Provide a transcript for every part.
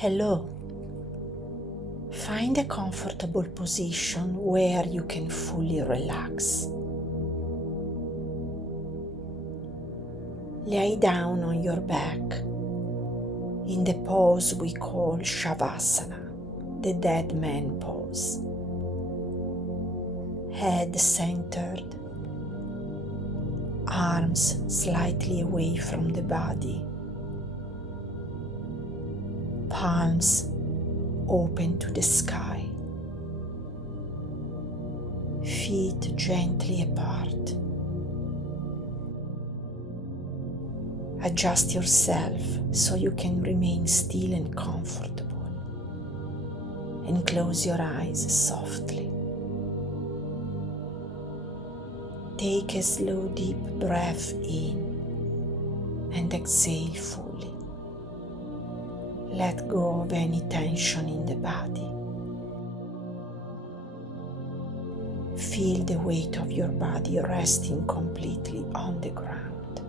Hello. Find a comfortable position where you can fully relax. Lie down on your back in the pose we call Shavasana, the dead man pose. Head centered, arms slightly away from the body, palms open to the sky, feet gently apart. Adjust yourself so you can remain still and comfortable, and close your eyes softly. Take a slow deep breath in and exhale fully. Let go of any tension in the body. Feel the weight of your body resting completely on the ground.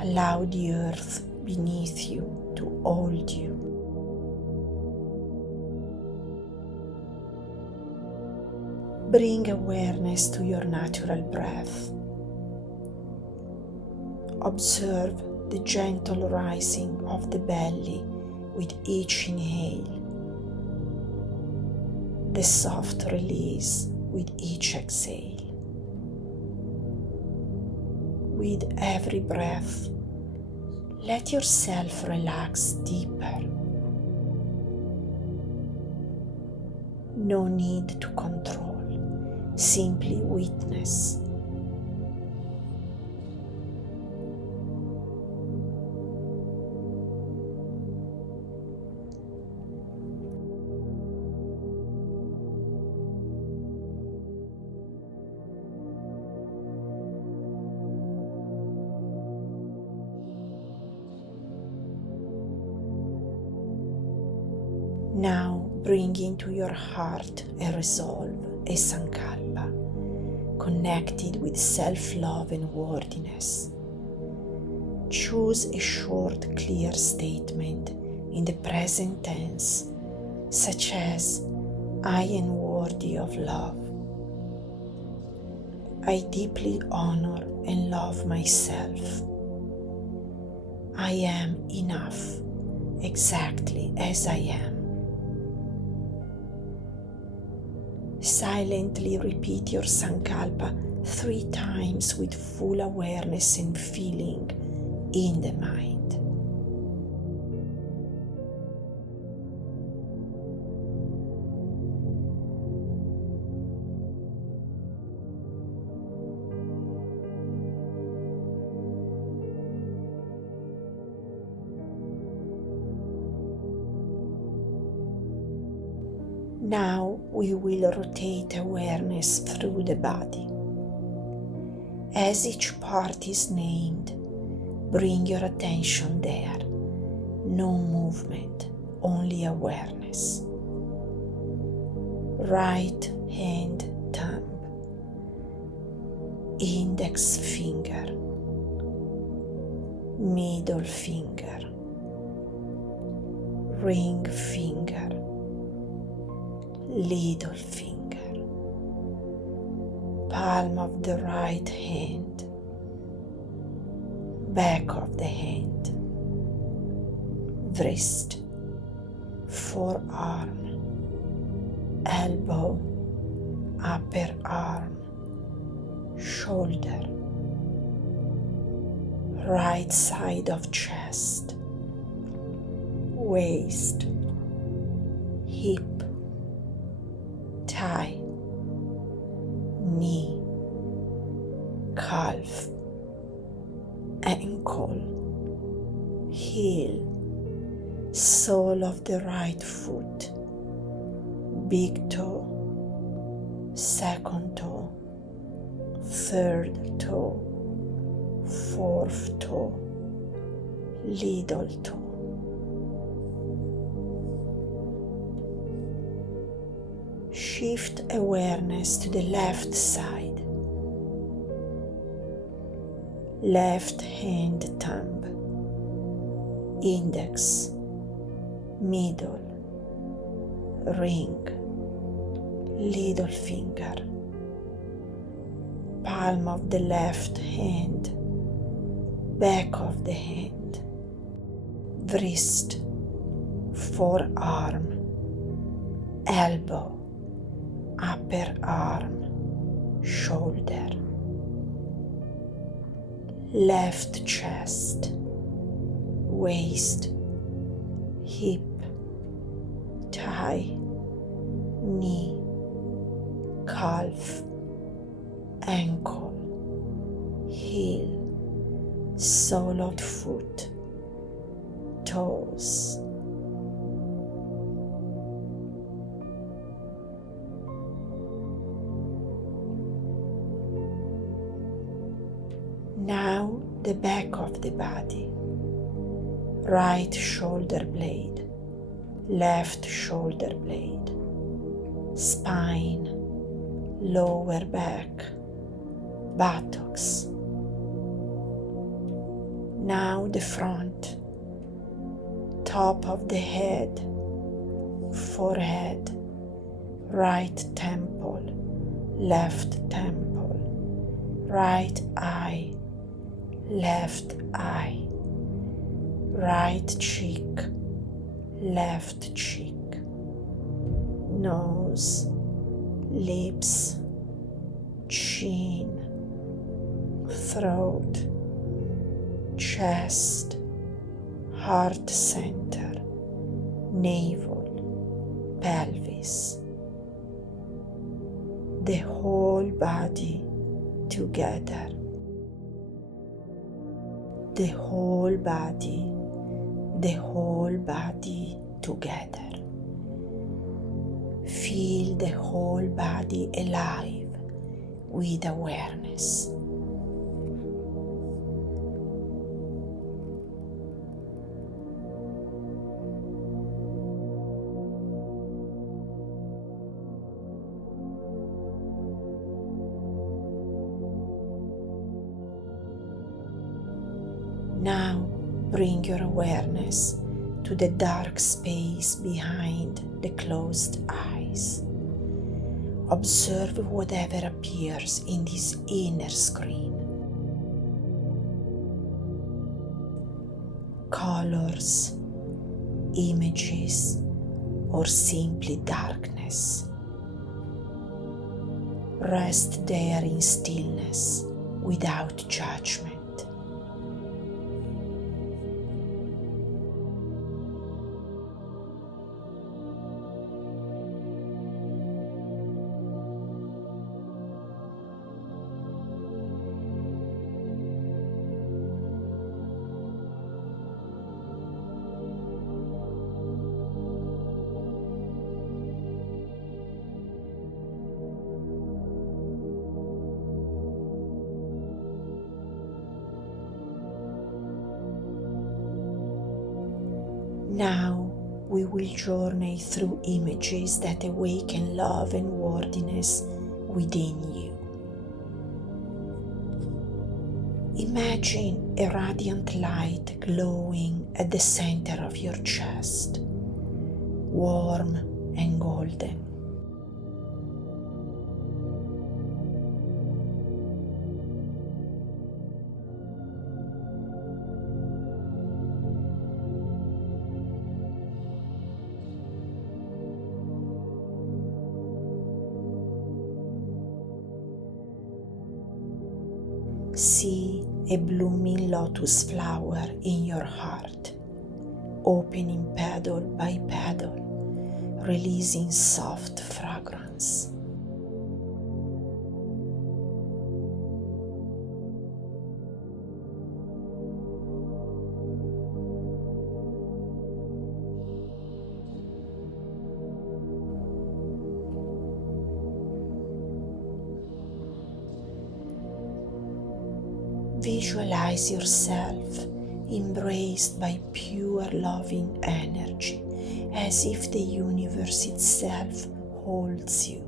Allow the earth beneath you to hold you. Bring awareness to your natural breath. Observe the gentle rising of the belly with each inhale, the soft release with each exhale. With every breath, let yourself relax deeper. No need to control, simply witness. Now bring into your heart a resolve, a Sankalpa, connected with self-love and worthiness. Choose a short, clear statement in the present tense, such as, I am worthy of love. I deeply honor and love myself. I am enough, exactly as I am. Silently repeat your Sankalpa 3 times with full awareness and feeling in the mind. Now we will rotate awareness through the body. As each part is named, bring your attention there. No movement, only awareness. Right hand thumb, index finger, middle finger, ring finger, little finger, palm of the right hand, back of the hand, wrist, forearm, elbow, upper arm, shoulder, right side of chest, waist, hip, thigh, knee, calf, ankle, heel, sole of the right foot, big toe, second toe, third toe, fourth toe, little toe. Shift awareness to the left side. left hand thumb, index, middle, ring, little finger, palm of the left hand, back of the hand, wrist, forearm, elbow, upper arm, shoulder, left chest, waist, hip, thigh, knee, calf, ankle, heel, sole of foot, toes. Now the back of the body, right shoulder blade, left shoulder blade, spine, lower back, buttocks. Now the front, top of the head, forehead, right temple, left temple, right eye, left eye, right cheek, left cheek, nose, lips, chin, throat, chest, heart center, navel, pelvis. The whole body together. The whole body together. Feel the whole body alive with awareness. Now bring your awareness to the dark space behind the closed eyes. Observe whatever appears in this inner screen. Colors, images, or simply darkness. Rest there in stillness without judgment. Now we will journey through images that awaken love and worthiness within you. Imagine a radiant light glowing at the center of your chest, warm and golden. See a blooming lotus flower in your heart, opening petal by petal, releasing soft fragrance. Visualize yourself embraced by pure loving energy, as if the universe itself holds you.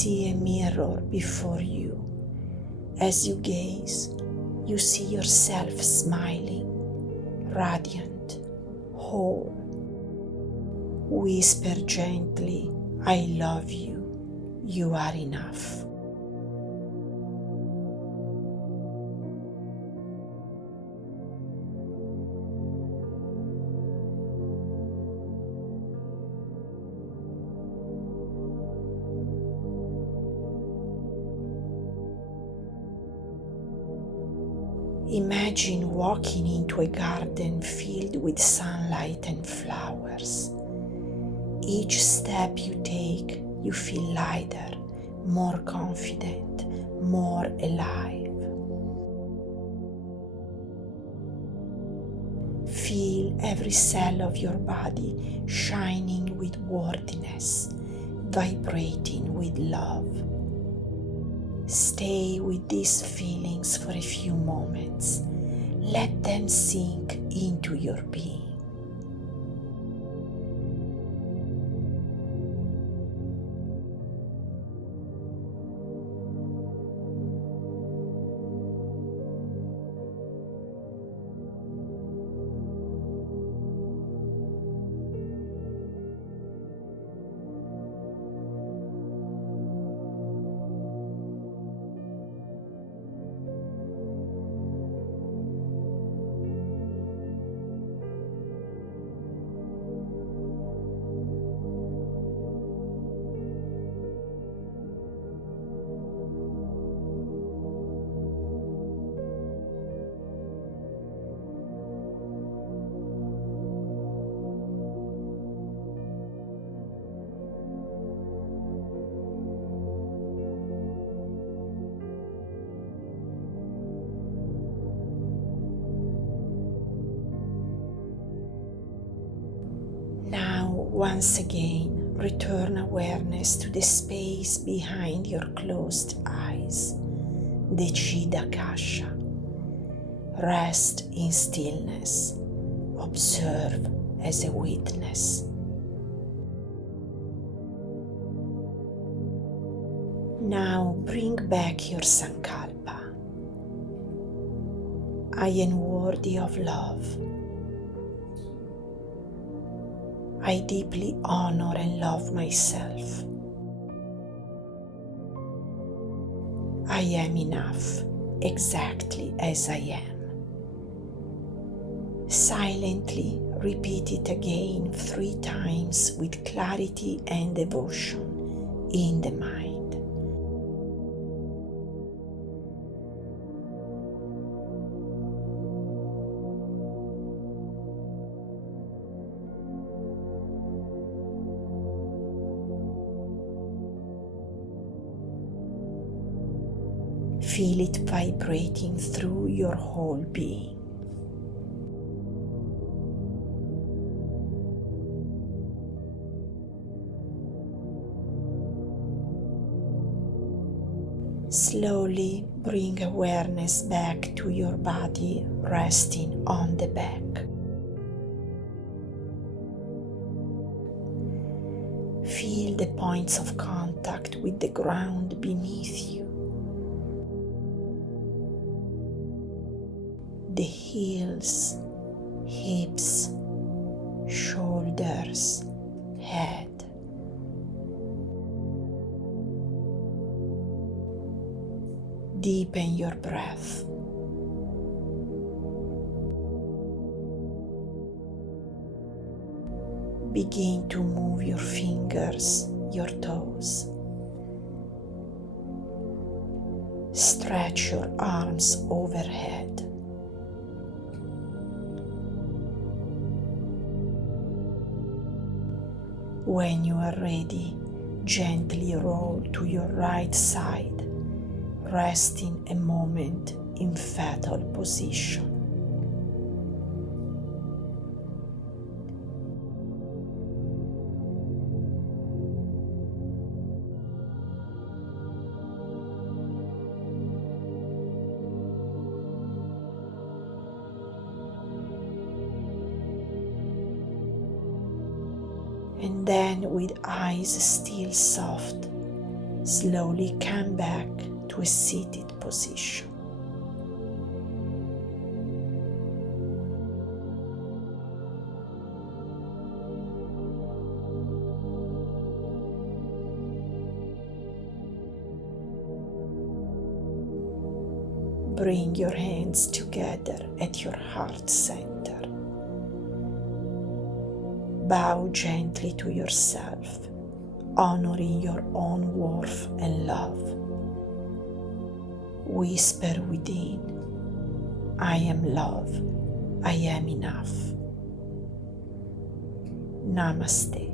see a mirror before you. As you gaze, you see yourself smiling, radiant, whole. Whisper gently, I love you. You are enough. Imagine walking into a garden filled with sunlight and flowers. Each step you take, you feel lighter, more confident, more alive. Feel every cell of your body shining with worthiness, vibrating with love. Stay with these feelings for a few moments. Let them sink into your being. Once again, return awareness to the space behind your closed eyes, the Chidakasha. Rest in stillness. Observe as a witness. Now bring back your Sankalpa. I am worthy of love. I deeply honor and love myself. I am enough exactly as I am. Silently repeat it again 3 times with clarity and devotion in the mind. Feel it vibrating through your whole being. Slowly bring awareness back to your body, resting on the back. Feel the points of contact with the ground beneath you. The heels, hips, shoulders, head. Deepen your breath. Begin to move your fingers, your toes. Stretch your arms overhead. When you are ready, gently roll to your right side, resting a moment in fetal position. And then, with eyes still soft, Slowly come back to a seated position. Bring your hands together at your heart center. Bow gently to yourself, honoring your own worth and love. Whisper within, I am love, I am enough. Namaste.